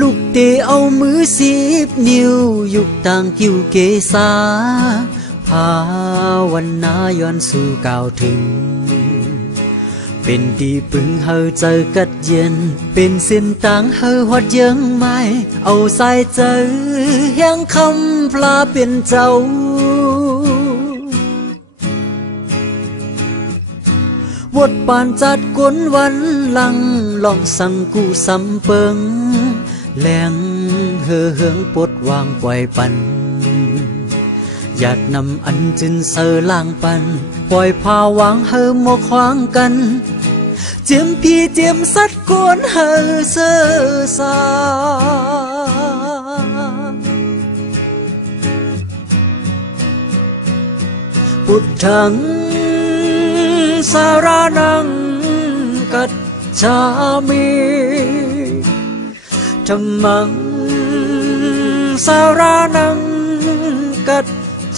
ลูกเตเอามือสีบนิ้วยุกต่างกิ้วเกษาภาวันนาย้อนสู่ก่าวถึง เป็นดีปึงเฮาเจอกัดเย็น เป็นเส้นต่างเฮาหอดยังไม่ เอาสายเจอยังคำพลาเป็นเจ้าวดปานจัดกวนวันลังลองสั่งกูสำเปิง แหลงเฮอเฮืองปดวางปล่อยปันหยาดนำอันจินเสอล่างปัน ปล่อยพาวางเฮอหมกขวางกัน เจียมพี่เจียมสัดกวนเฮอเสอสาพุทธังสารานังกัจฉามิ ธรรมังสารานังกัจ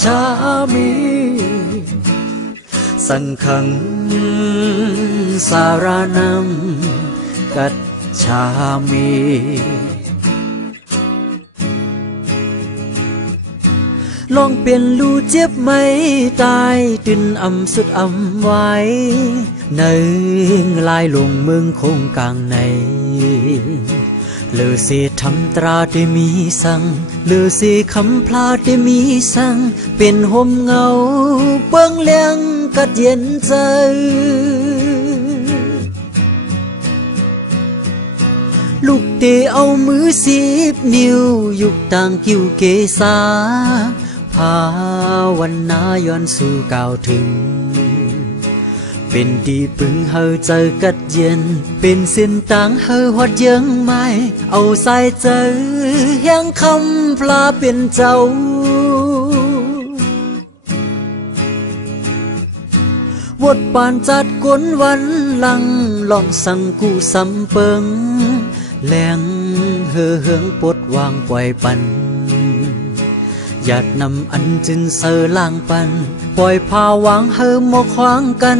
ฉามิสังฆังสารานังกัจฉามิลองเปลี่ยนลูเจ็บไหมตายตินอำสุดอำไว้หนึ่งลายลงเมืองคงกลางใน ลือสีทำตราได้มีสังเลือสีคำพลาดได้มีสัง เป็นห่มเงาเปิ้งเลี้ยงกัดเย็นใจลูกเตเอามือสีบนิ้วยุกต่างกิ้วเกษาภาวันนาย้อนสู่ก่าวถึง เป็นดีปึงเฮาเจอกัดเย็น เป็นเส้นต่างเฮาหอดยังไม่ เอาสายเจอยังคำพลาเป็นเจ้าวดปานจัดกวนวันลังลองสั่งกูสำเปิงแหลงเฮอเฮืองปดวางปล่อยปันหยาดนำอันจินเสอล่างปัน ปล่อยพาวางเฮอหมกขวางกัน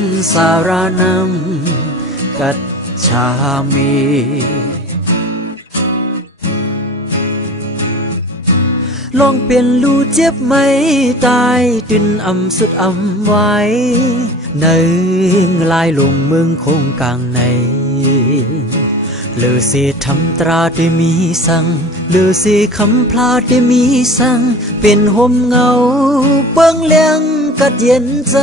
สารนังกัจฉามิลองเปลี่ยนลูเจ็บไหมตายตินอำสุดอำไว้หนึ่งลายลงเมืองคงกลางในเลือสีทำตราได้มีสังเลือสีคำพลาดได้มีสัง เป็นห่มเงาเปิ้องเลี้ยงกัดเย็นใจ